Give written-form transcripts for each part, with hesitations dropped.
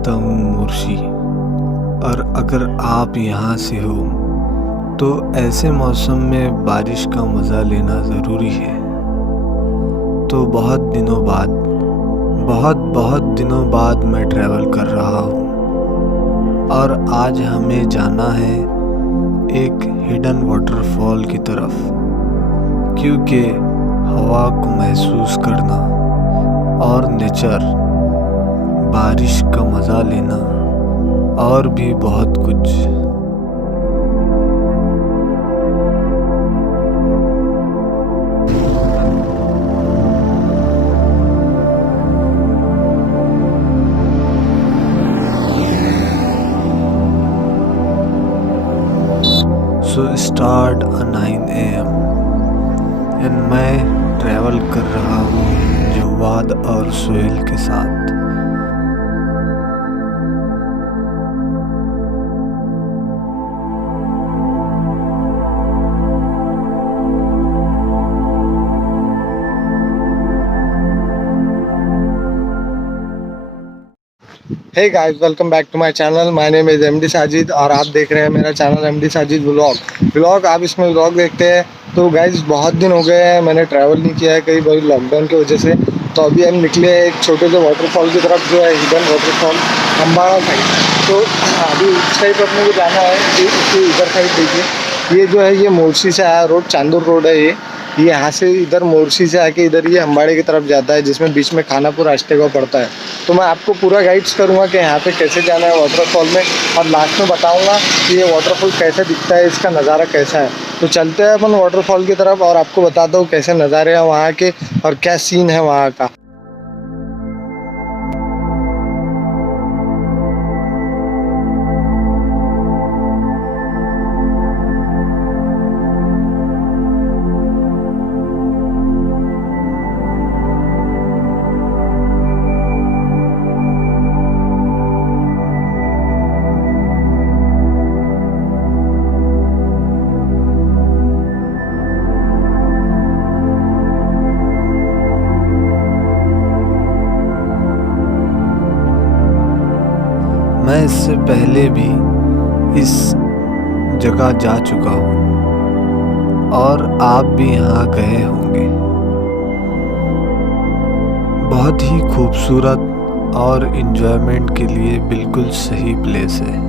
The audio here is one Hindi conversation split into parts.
रहता हूँ मोर्शी, और अगर आप यहाँ से हो तो ऐसे मौसम में बारिश का मज़ा लेना ज़रूरी है। तो बहुत दिनों बाद मैं ट्रैवल कर रहा हूँ, और आज हमें जाना है एक हिडन वाटरफॉल की तरफ, क्योंकि हवा को महसूस करना और नेचर, बारिश का मज़ा लेना और भी बहुत कुछ। सो स्टार्ट 9 AM एंड मैं ट्रैवल कर रहा हूँ जवाद और सोहेल के साथ। Hey guys, welcome back to my channel. My name is MD Sajid और आप देख रहे हैं मेरा चैनल MD साजिद व्लॉग। आप इसमें व्लॉग देखते हैं। तो गाइस, बहुत दिन हो गए हैं मैंने ट्रैवल नहीं किया है कहीं, भाई लॉकडाउन की वजह से। तो अभी हम निकले हैं एक छोटे से वाटरफॉल की तरफ, जो है हिडन वाटरफॉल अम्बाड़ा साइड। तो अभी उस साइड अपने को जाना है। इसके इधर साइड देखिए, ये जो है ये मोर्शी से आया रोड, चांदूर रोड है ये यहाँ से इधर मोर्शी से आके इधर ये अम्बाड़े की तरफ जाता है, जिसमें बीच में खानापुर रास्ते पड़ता है। तो मैं आपको पूरा गाइड्स करूँगा कि यहाँ पे कैसे जाना है वाटरफॉल में, और लास्ट में बताऊँगा कि ये वाटरफॉल कैसे दिखता है, इसका नज़ारा कैसा है। तो चलते हैं अपन वाटरफॉल की तरफ और आपको बताता हूँ कैसे नज़ारे हैं वहाँ के और क्या सीन है वहाँ का। मैं इससे पहले भी इस जगह जा चुका हूँ और आप भी यहाँ गए होंगे। बहुत ही खूबसूरत और एंजॉयमेंट के लिए बिल्कुल सही प्लेस है।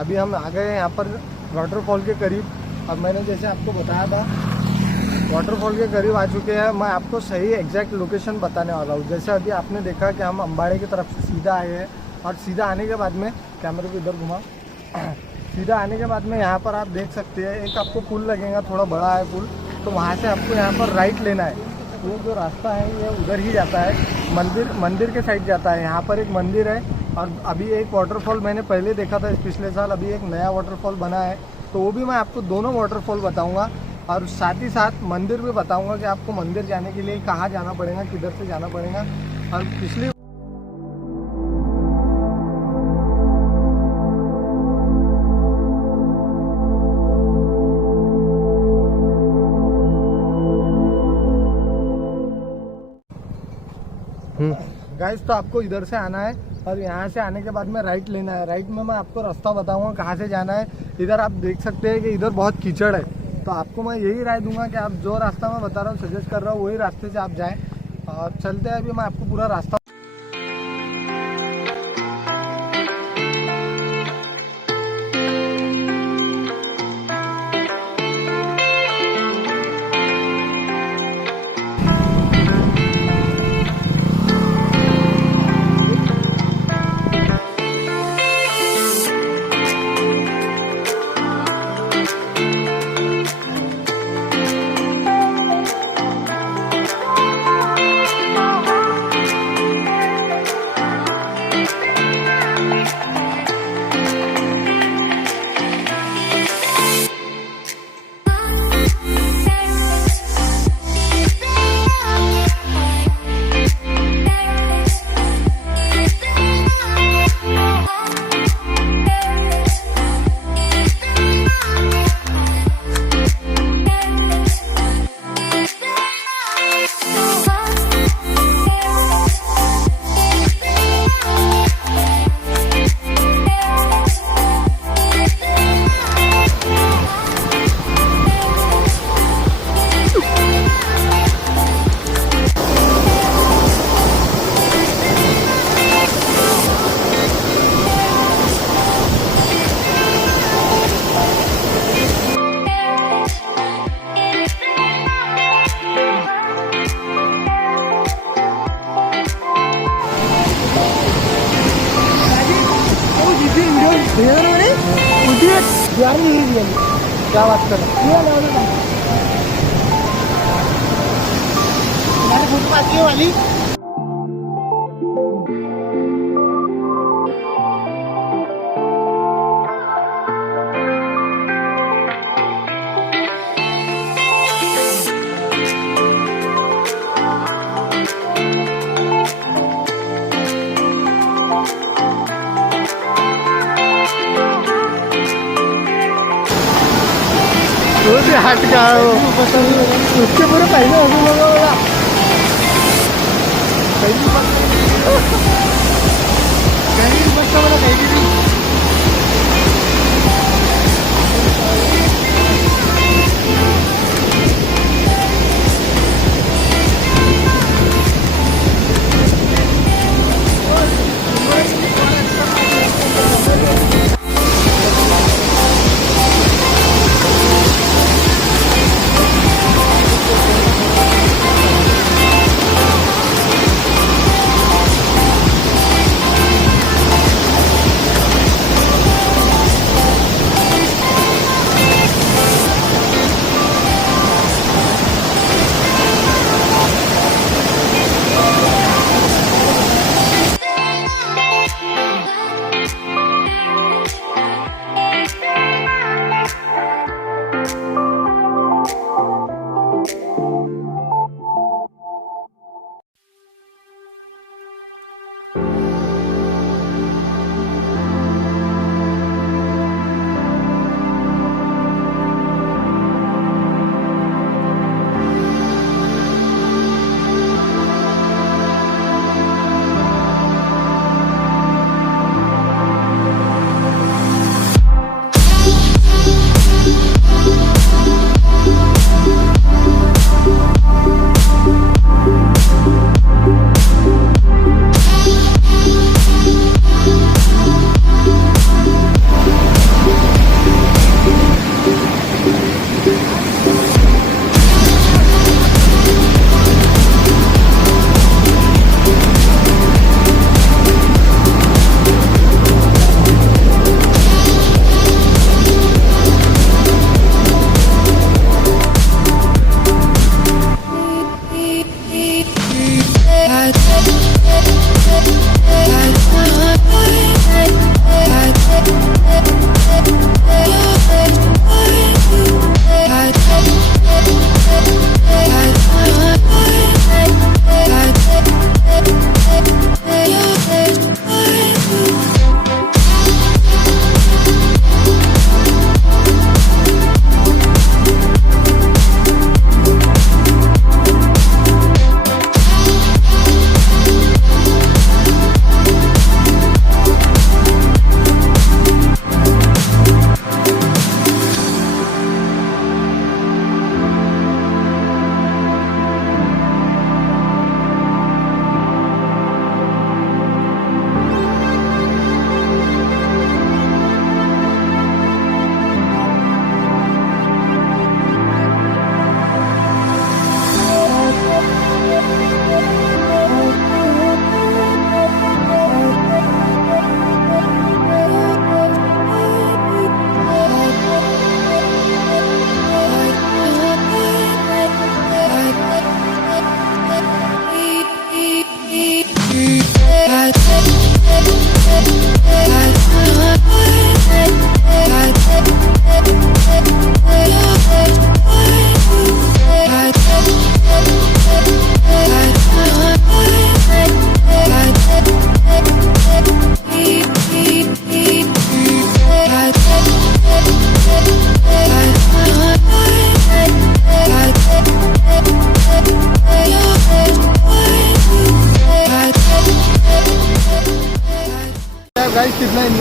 अभी हम आ गए यहाँ पर वाटरफॉल के करीब। अब मैंने जैसे आपको बताया था, वाटरफॉल के करीब आ चुके हैं। मैं आपको सही एग्जैक्ट लोकेशन बताने वाला हूँ। जैसे अभी आपने देखा कि हम अम्बाड़े की तरफ से सीधा आए हैं, और सीधा आने के बाद में कैमरे को इधर घुमा, सीधा आने के बाद में यहाँ पर आप देख सकते हैं एक आपको पुल लगेगा, थोड़ा बड़ा है पुल। तो वहाँ से आपको यहाँ पर राइट लेना है। ये जो रास्ता है ये उधर ही जाता है, मंदिर के साइड जाता है। यहाँ पर एक मंदिर है, और अभी एक वाटरफॉल मैंने पहले देखा था पिछले साल, अभी एक नया वाटरफॉल बना है। तो वो भी मैं आपको दोनों वाटरफॉल बताऊंगा, और साथ ही साथ मंदिर भी बताऊंगा कि आपको मंदिर जाने के लिए कहाँ जाना पड़ेगा, किधर से जाना पड़ेगा। और पिछली गाइस, तो आपको इधर से आना है और यहाँ से आने के बाद में राइट लेना है। राइट में मैं आपको रास्ता बताऊंगा कहाँ से जाना है। इधर आप देख सकते हैं कि इधर बहुत कीचड़ है, तो आपको मैं यही राय दूंगा कि आप जो रास्ता मैं बता रहा हूँ, सजेस्ट कर रहा हूँ, वही रास्ते से आप जाएँ। और चलते हैं, अभी मैं आपको पूरा रास्ता क्या बात कर वाली। हट गया वो, उसके पूरे पहले हंसू लगा बोला कहीं बच्चा बोला कहीं भी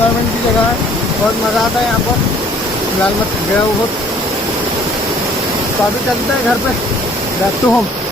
एंजॉयमेंट की जगह है, बहुत मज़ा आता है यहाँ पर। फिलहाल मैं थक गया हूँ बहुत, तो अभी चलते हैं घर पे, बैक टू होम।